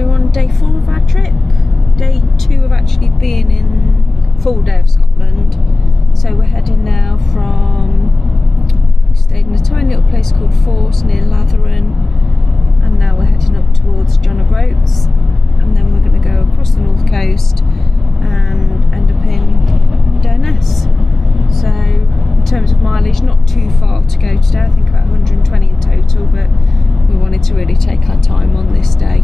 So we're on day 4 of our trip. Day 2 of actually being in full day of Scotland. So we're heading now we stayed in a tiny little place called Force near Latheron, and now we're heading up towards JohnOGroats, and then we're going to go across the north coast and end up in Durness. So in terms of mileage, not too far to go today, I think about 120 in total, but we wanted to really take our time on this day.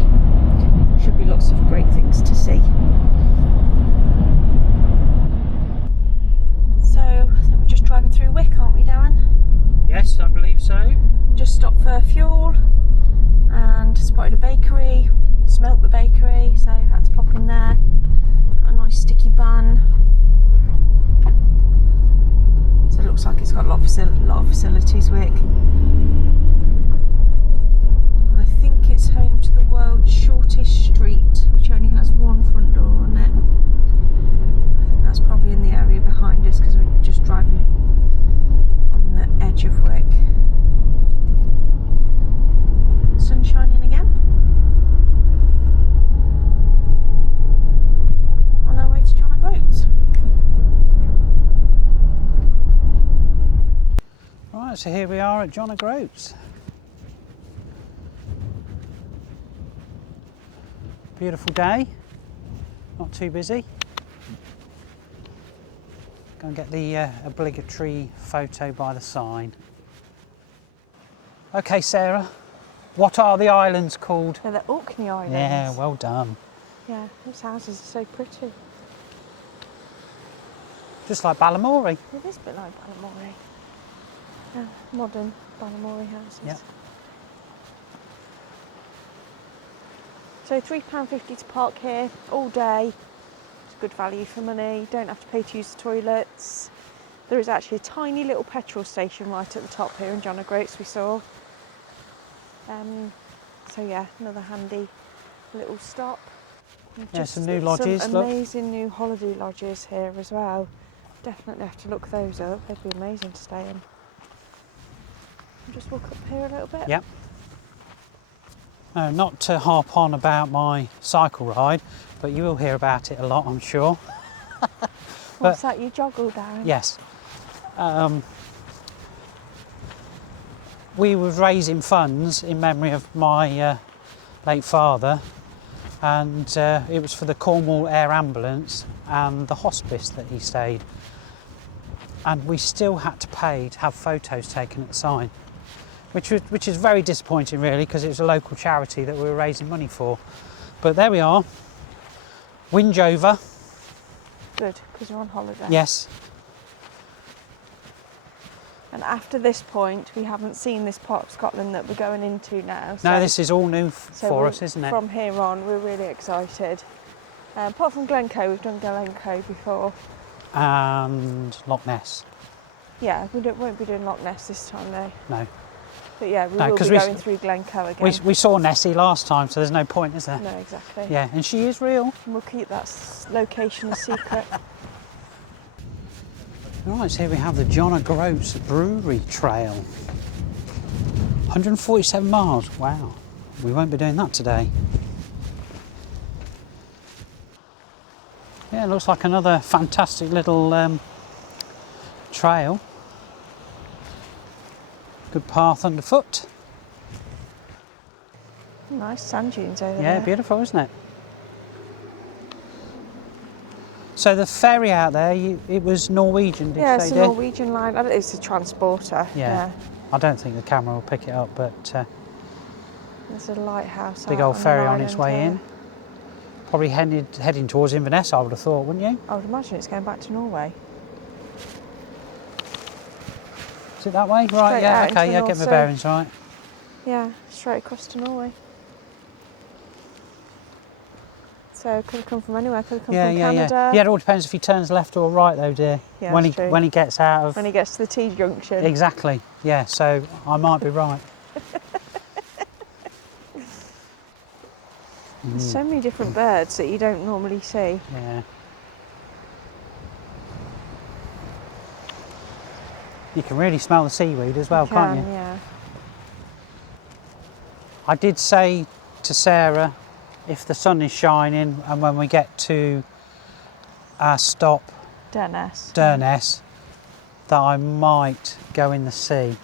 Should be lots of great things to see. So I think we're just driving through Wick, aren't we, Darren? Yes, I believe so. Just stopped for fuel and spotted a bakery, smelt the bakery, so had to pop in there. Got a nice sticky bun. So it looks like it's got a lot of facilities, Wick. I think it's home to the world's shortest street, which only has one front door on it. I think that's probably in the area behind us because we're just driving on the edge of Wick. Sun shining again. On our way to JohnOGroats. Right, so here we are at JohnOGroats. Beautiful day, not too busy. Go and get the obligatory photo by the sign. Okay, Sarah, what are the islands called? They're the Orkney Islands. Yeah, well done. Yeah, those houses are so pretty. Just like Balamory. It is a bit like Balamory. Yeah, modern Balamory houses. Yep. So £3.50 to park here all day. It's good value for money. You don't have to pay to use the toilets. There is actually a tiny little petrol station right at the top here in JohnOGroats we saw. So yeah, another handy little stop. Yeah, some new lodges. Some amazing new holiday lodges here as well. Definitely have to look those up. They'd be amazing to stay in. I'll just walk up here a little bit. Yep. No, not to harp on about my cycle ride, but you will hear about it a lot, I'm sure. What's that, you joggle, Darren? Yes. We were raising funds in memory of my late father, and it was for the Cornwall Air Ambulance and the hospice that he stayed. And we still had to pay to have photos taken at the sign. Which is very disappointing, really, because it was a local charity that we were raising money for. But there we are, Winge over. Good, because you're on holiday. Yes. And after this point, we haven't seen this part of Scotland that we're going into now. No, this is all new for us, isn't it? From here on, we're really excited. Apart from Glencoe, we've done Glencoe before. And Loch Ness. Yeah, we won't be doing Loch Ness this time, though. No. But yeah, we will be going through Glencoe again. We saw Nessie last time, so there's no point, is there? No, exactly. Yeah, and she is real. And we'll keep that location a secret. Right, so here we have the JohnOGroats Brewery Trail. 147 miles, wow. We won't be doing that today. Yeah, it looks like another fantastic little trail. Good path underfoot. Nice sand dunes over there. Yeah, beautiful, isn't it? So the ferry out there, it was Norwegian, did you say? Yeah, it's a Norwegian line. It's a transporter. Yeah. I don't think the camera will pick it up, but there's a lighthouse. Big old ferry on its way in. Probably heading towards Inverness, I would have thought, wouldn't you? I would imagine it's going back to Norway. Is it that way? Right, Straight yeah, okay, yeah, get my bearings right. Yeah, straight across to Norway. So could have come from anywhere, could have come from Canada. Yeah, it all depends if he turns left or right though, dear. Yeah, when he gets out of... When he gets to the T-junction. Exactly, yeah, so I might be right. There's so many different birds that you don't normally see. Yeah. You can really smell the seaweed as well, can't you? Yeah. I did say to Sarah if the sun is shining and when we get to our stop, Durness. Durness, that I might go in the sea.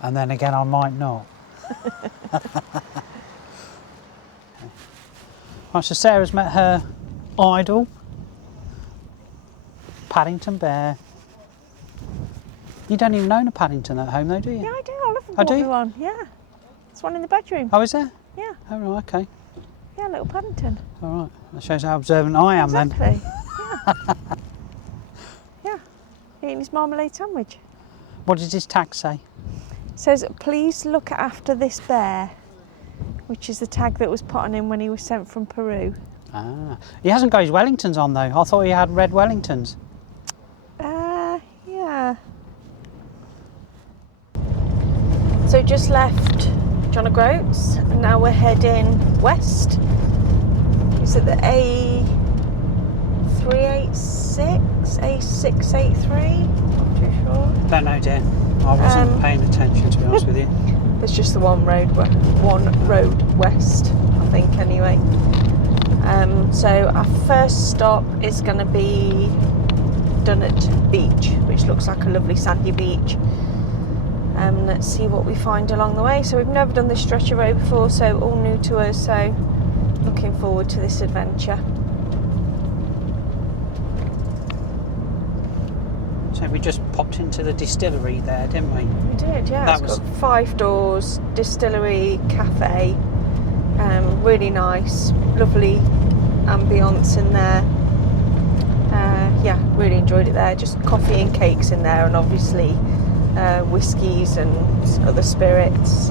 And then again, I might not. Right, so Sarah's met her idol, Paddington Bear. You don't even own a Paddington at home though, do you? Yeah, I do. I love a Oh, do you? one. Yeah. There's one in the bedroom. Oh, is there? Yeah. Oh, right, okay. Yeah, little Paddington. All right, that shows how observant I am then. Exactly. Yeah. Yeah. Eating his marmalade sandwich. What does his tag say? It says, please look after this bear, which is the tag that was put on him when he was sent from Peru. Ah, he hasn't got his Wellingtons on though. I thought he had red Wellingtons. Yeah. So just left JohnOGroats and now we're heading west. Is it the A386? A683? Not too sure. Don't know, dear. I wasn't paying attention, to be honest with you. There's just the one road west, I think, anyway. So our first stop is going to be Durness Beach, which looks like a lovely sandy beach. Let's see what we find along the way. So we've never done this stretch of road before, so all new to us, so looking forward to this adventure. So we just popped into the distillery there, didn't we? We did, yeah. That It's got 5 doors, distillery, cafe. Really nice, lovely ambience in there. Yeah, really enjoyed it there. Just coffee and cakes in there, and obviously whiskies and other spirits.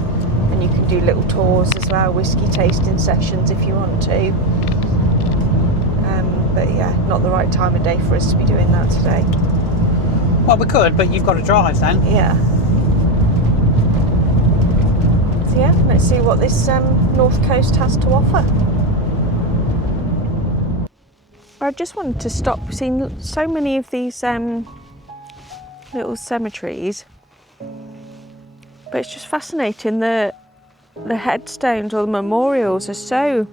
And you can do little tours as well, whiskey tasting sessions if you want to. But yeah, not the right time of day for us to be doing that today. Well, we could, but you've got to drive then. Yeah. So yeah, let's see what this north coast has to offer. I just wanted to stop. We've seen so many of these little cemeteries, but it's just fascinating. The headstones or the memorials are so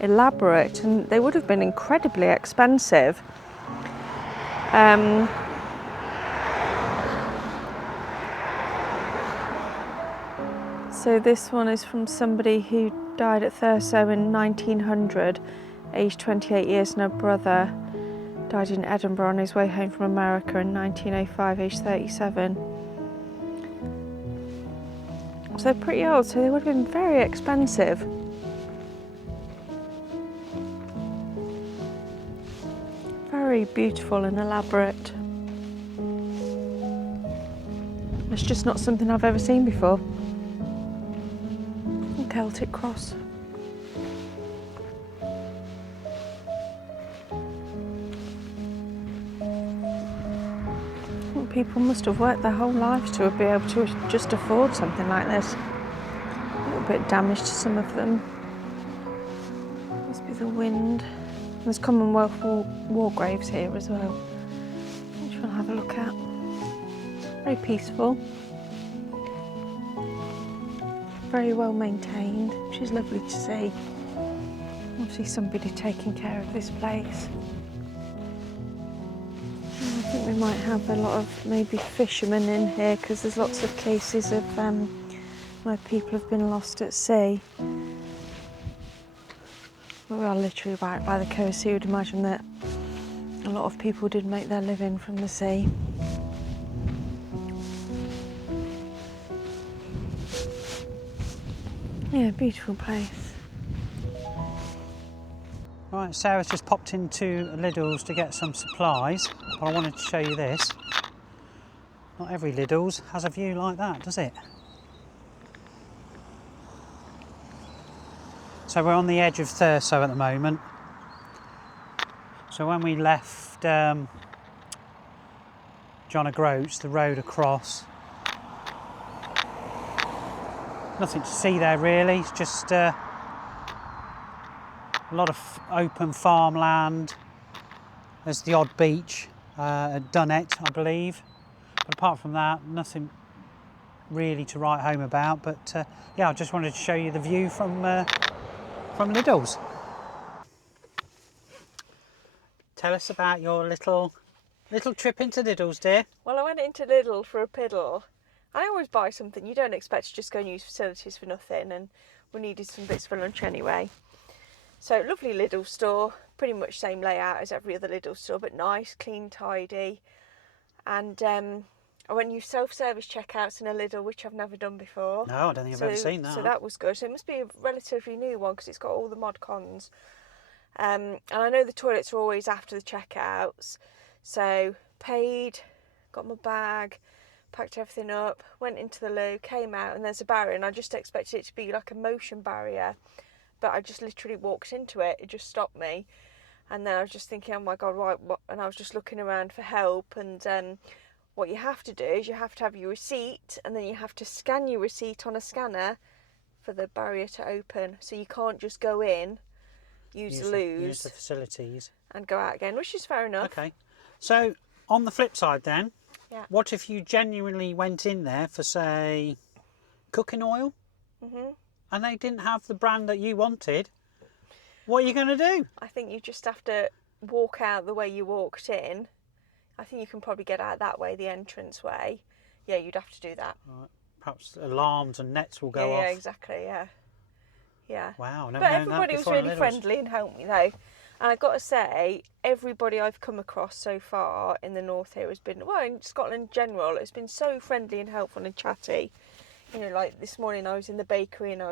elaborate, and they would have been incredibly expensive. So this one is from somebody who died at Thurso in 1900, aged 28 years, and her brother died in Edinburgh on his way home from America in 1905, aged 37. So they're pretty old, so they would have been very expensive. Very beautiful and elaborate. It's just not something I've ever seen before. Celtic cross. Well, people must have worked their whole lives to be able to just afford something like this. A little bit damage to some of them. Must be the wind. There's Commonwealth war graves here as well, which we'll have a look at. Very peaceful. Very well maintained, which is lovely to see. Obviously somebody taking care of this place. And I think we might have a lot of maybe fishermen in here, because there's lots of cases of where people have been lost at sea. But we are literally right by the coast, so you would imagine that a lot of people did make their living from the sea. Yeah, beautiful place. Right, Sarah's just popped into Lidl's to get some supplies, but I wanted to show you this. Not every Lidl's has a view like that, does it? So we're on the edge of Thurso at the moment. So when we left JohnOGroats, the road across, nothing to see there really. It's just a lot of open farmland. There's the odd beach at Durness, I believe. But apart from that, nothing really to write home about. But yeah, I just wanted to show you the view from from Lidl's. Tell us about your little trip into Lidl's, dear. Well, I went into Lidl for a piddle. I always buy something. You don't expect to just go and use facilities for nothing, and we needed some bits for lunch anyway. So, lovely Lidl store, pretty much same layout as every other Lidl store, but nice, clean, tidy. And I went and used self-service checkouts in a Lidl, which I've never done before. No, I don't think I've ever seen that. So that was good. So it must be a relatively new one because it's got all the mod cons. And I know the toilets are always after the checkouts. So paid, got my bag, packed everything up, went into the loo, came out, and there's a barrier, and I just expected it to be like a motion barrier, but I just literally walked into it. It just stopped me, and then I was just thinking, oh my god, right, what? And I was just looking around for help, and what you have to do is you have to have your receipt, and then you have to scan your receipt on a scanner for the barrier to open. So you can't just go in, use the loos, the facilities, and go out again, which is fair enough. Okay. So on the flip side then, Yeah. what if you genuinely went in there for, say, cooking oil, and they didn't have the brand that you wanted? What are you going to do? I think you just have to walk out the way you walked in. I think you can probably get out that way, the entrance way. Yeah, you'd have to do that. Right. Perhaps alarms and nets will go off. Yeah, exactly, yeah. Yeah. Wow, never But known everybody that was before in really Lidl's. friendly and helped me though. And I've got to say, everybody I've come across so far in the north here has been, well, in Scotland in general, it's been so friendly and helpful and chatty. You know, like this morning I was in the bakery and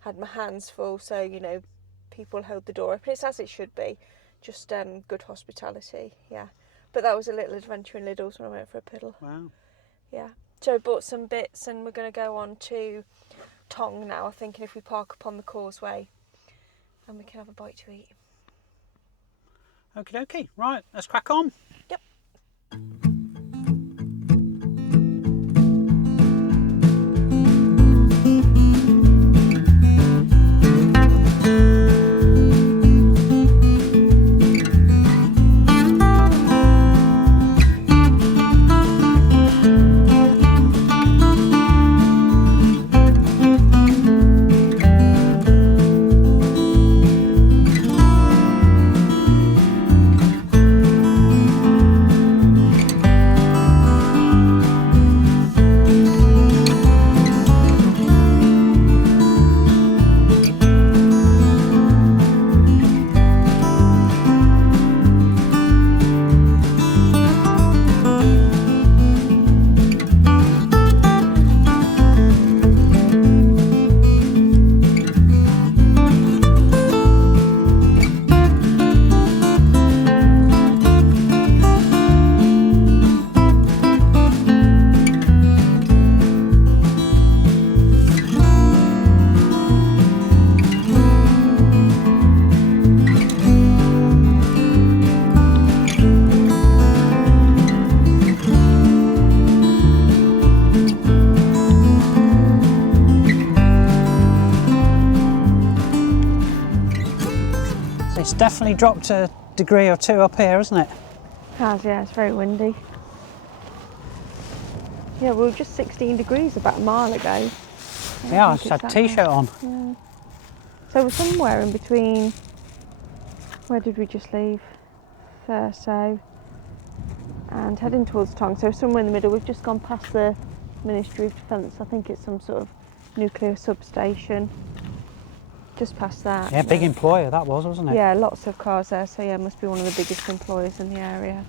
had my hands full, so, you know, people held the door open. It's as it should be. Just good hospitality, yeah. But that was a little adventure in Lidl's when I went for a piddle. Wow. Yeah. So I bought some bits and we're going to go on to Tong now, thinking if we park up on the causeway and we can have a bite to eat. Okie dokie. Right, let's crack on. Yep. It's definitely dropped a degree or two up here, hasn't it? Has, yeah, it's very windy. Yeah, we were just 16 degrees about a mile ago. Yeah, I just had a t-shirt on. Yeah. So we're somewhere in between. Where did we just leave? Thurso and heading towards Tong. So somewhere in the middle. We've just gone past the Ministry of Defence. I think it's some sort of nuclear substation. Just past that. Yeah, big employer that was, wasn't it? Yeah, lots of cars there. So yeah, must be one of the biggest employers in the area.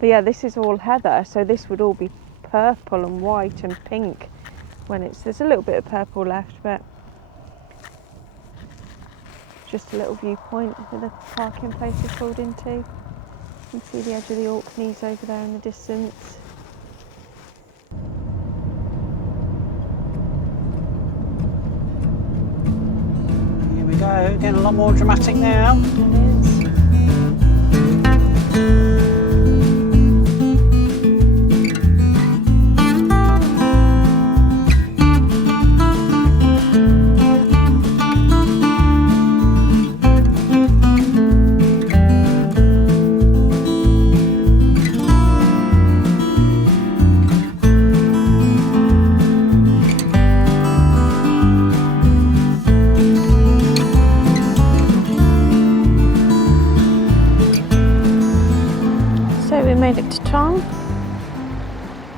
But yeah, this is all heather. So this would all be purple and white and pink when there's a little bit of purple left, but just a little viewpoint with the parking places pulled into. You can see the edge of the Orkneys over there in the distance. Here we go, getting a lot more dramatic now. It is.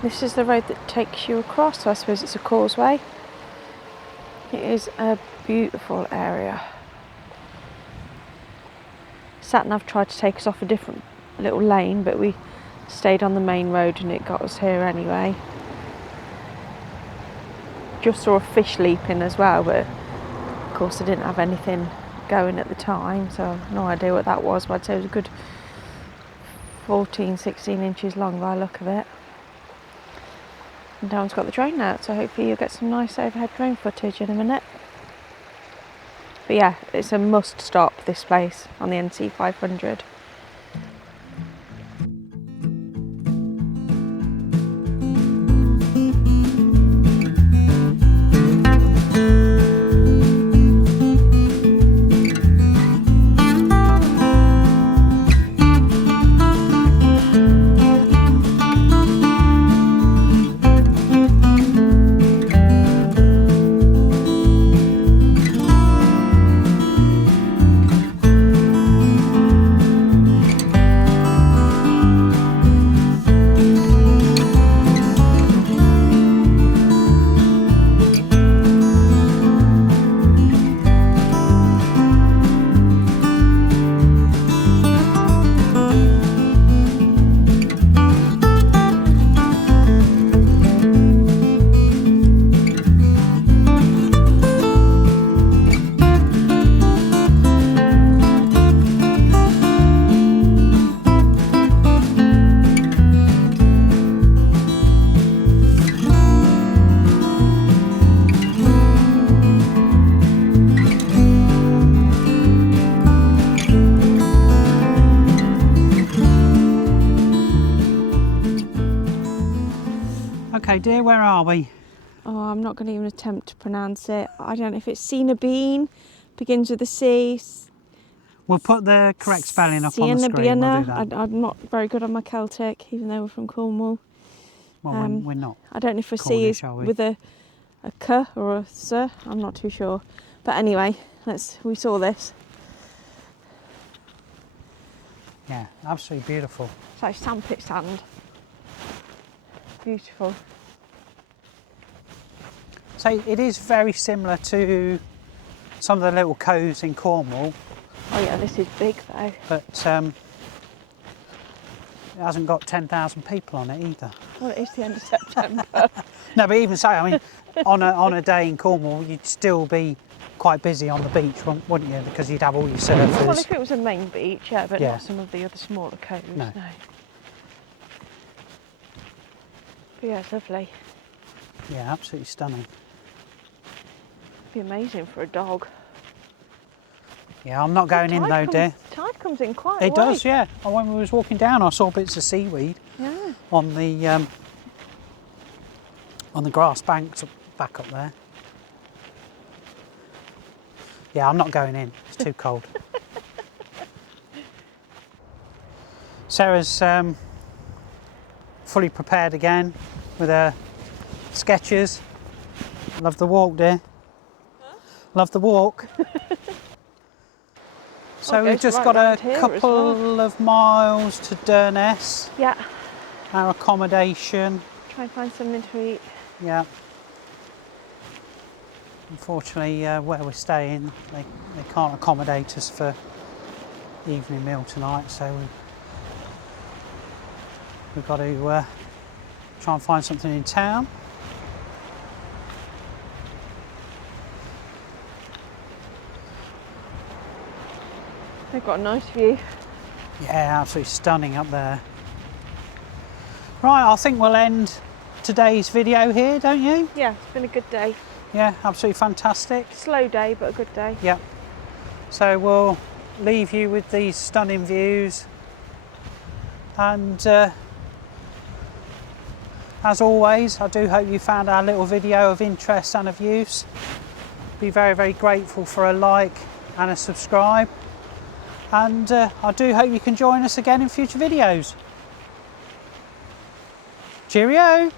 This is the road that takes you across, so I suppose it's a causeway. It is a beautiful area. Sat-nav tried to take us off a different little lane, but we stayed on the main road and it got us here anyway. Just saw a fish leaping as well, but of course I didn't have anything going at the time, so I've no idea what that was, but I'd say it was a good 14-16 inches long by the look of it. And Darren's got the drone out, so hopefully you'll get some nice overhead drone footage in a minute. But yeah, it's a must stop, this place on the NC500. Okay dear, where are we? Oh, I'm not going to even attempt to pronounce it. I don't know if it's Siena Bean, begins with a C. We'll put the correct spelling up on the screen. We'll do that. I'm not very good on my Celtic, even though we're from Cornwall. Well, we're not. I don't know if a C is with a K or a S. I'm not too sure. But anyway, we saw this. Yeah, absolutely beautiful. It's like sandpit sand. Beautiful. So it is very similar to some of the little coves in Cornwall. Oh yeah, this is big though. But it hasn't got 10,000 people on it either. Well, it is the end of September. No, but even so, I mean, on a day in Cornwall, you'd still be quite busy on the beach, wouldn't you? Because you'd have all your surfers. Well, if it was a main beach, yeah, but Yeah. not some of the other smaller coves, No. But yeah, it's lovely. Yeah, absolutely stunning. It'd be amazing for a dog. Yeah, I'm not going in though, dear. Tide comes in quite It does, yeah. And when we was walking down, I saw bits of seaweed on the grass banks back up there. Yeah, I'm not going in. It's too cold. Sarah's fully prepared again with her sketches. Love the walk, dear. Huh? Love the walk. So we've just got a couple of miles to Durness. Yeah. Our accommodation. Try and find something to eat. Yeah. Unfortunately, where we're staying, they can't accommodate us for the evening meal tonight, so we've got to try and find something in town. They've got a nice view. Yeah, absolutely stunning up there. Right, I think we'll end today's video here, don't you? Yeah, it's been a good day. Yeah, absolutely fantastic. Slow day, but a good day. Yep. So we'll leave you with these stunning views. And as always, I do hope you found our little video of interest and of use. Be very, very grateful for a like and a subscribe. And I do hope you can join us again in future videos. Cheerio!